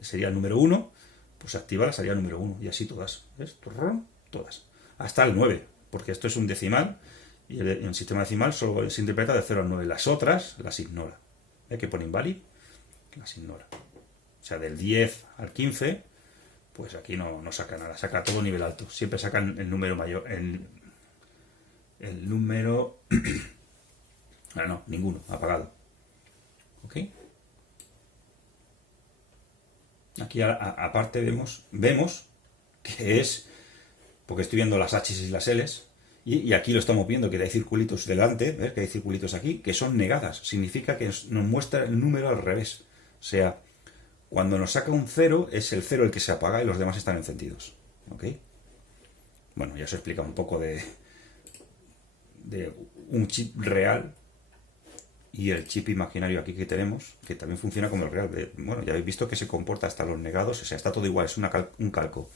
sería el número 1, pues se activa la salida número 1, y así todas. ¿Ves? Todas. Hasta el 9, porque esto es un decimal, y el sistema decimal solo se interpreta de 0 al 9. Las otras las ignora. ¿Ve que pone invalid? Las ignora. O sea, del 10 al 15... pues aquí no saca nada, saca todo nivel alto. Siempre sacan el número mayor, el número... no, ninguno, apagado. ¿Ok? Aquí aparte vemos que es, porque estoy viendo las H y las L, y aquí lo estamos viendo que hay circulitos delante, ¿ves? Que hay circulitos aquí, que son negadas. Significa que nos muestra el número al revés. O sea, cuando nos saca un 0, es el 0 el que se apaga y los demás están encendidos. ¿Ok? Bueno, ya os he explicado un poco de un chip real y el chip imaginario aquí que tenemos, que también funciona como el real. Bueno, ya habéis visto que se comporta hasta los negados, o sea, está todo igual, es un calco.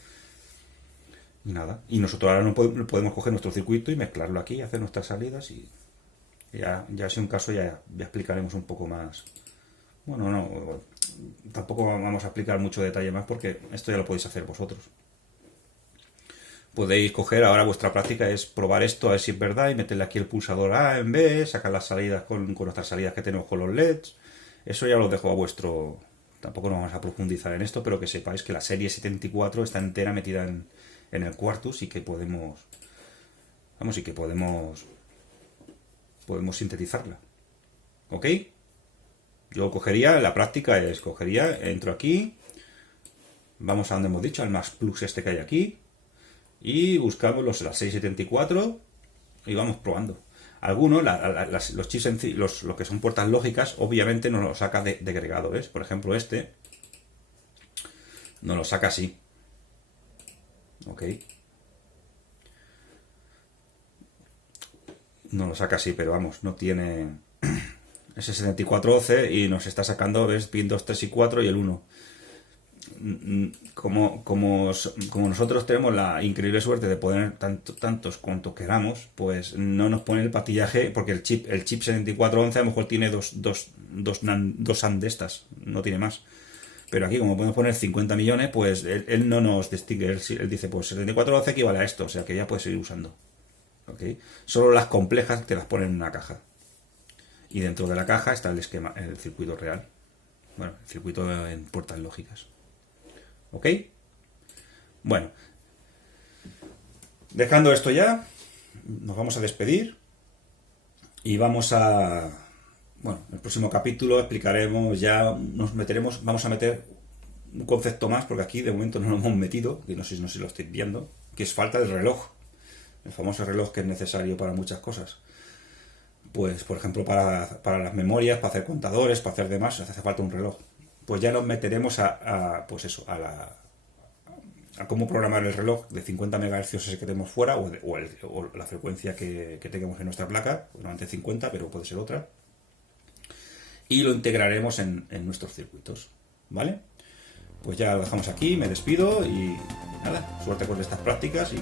Y nada. Y nosotros ahora no podemos coger nuestro circuito y mezclarlo aquí, hacer nuestras salidas y ya si un caso ya explicaremos un poco más. Bueno, no, tampoco vamos a explicar mucho detalle más porque esto ya lo podéis hacer vosotros. Podéis coger, ahora vuestra práctica es probar esto a ver si es verdad y meterle aquí el pulsador A en B, sacar las salidas con nuestras salidas que tenemos con los LEDs. Eso ya lo dejo a vuestro... Tampoco nos vamos a profundizar en esto, pero que sepáis que la serie 74 está entera metida en el Quartus y que podemos... Vamos, y que podemos sintetizarla. ¿Ok? Yo cogería, la práctica es, entro aquí, vamos a donde hemos dicho, al Max Plus este que hay aquí, y buscamos las 674 y vamos probando. Algunos, los chips, los que son puertas lógicas, obviamente nos lo saca degregado, ¿ves? Por ejemplo, este nos lo saca así. ¿Ok? No lo saca así, pero vamos, no tiene... Ese 7411 y nos está sacando, ¿ves? Pin 2, 3 y 4 y el 1. Como nosotros tenemos la increíble suerte de poner tantos cuantos queramos, pues no nos pone el patillaje, porque el chip 7411 a lo mejor tiene dos AND de estas, no tiene más. Pero aquí, como podemos poner 50 millones, pues él no nos distingue. Él dice, pues 7411 equivale a esto, o sea que ya puedes seguir usando. ¿Ok? Solo las complejas te las ponen en una caja. Y dentro de la caja está el esquema, el circuito real. Bueno, el circuito en puertas lógicas. ¿Ok? Bueno. Dejando esto ya, nos vamos a despedir. Y vamos a bueno, en el próximo capítulo explicaremos, ya vamos a meter un concepto más, porque aquí de momento no lo hemos metido, que no sé si lo estáis viendo, que es falta del reloj. El famoso reloj que es necesario para muchas cosas. Pues, por ejemplo, para las memorias, para hacer contadores, para hacer demás, hace falta un reloj. Pues ya nos meteremos pues eso, a cómo programar el reloj de 50 MHz ese que tenemos fuera, o la frecuencia que tengamos en nuestra placa, normalmente 50, pero puede ser otra. Y lo integraremos en nuestros circuitos, ¿vale? Pues ya lo dejamos aquí, me despido y nada, suerte con estas prácticas y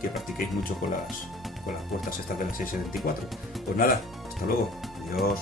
que practiquéis mucho con las puertas estas de la 674. Pues nada, hasta luego, adiós.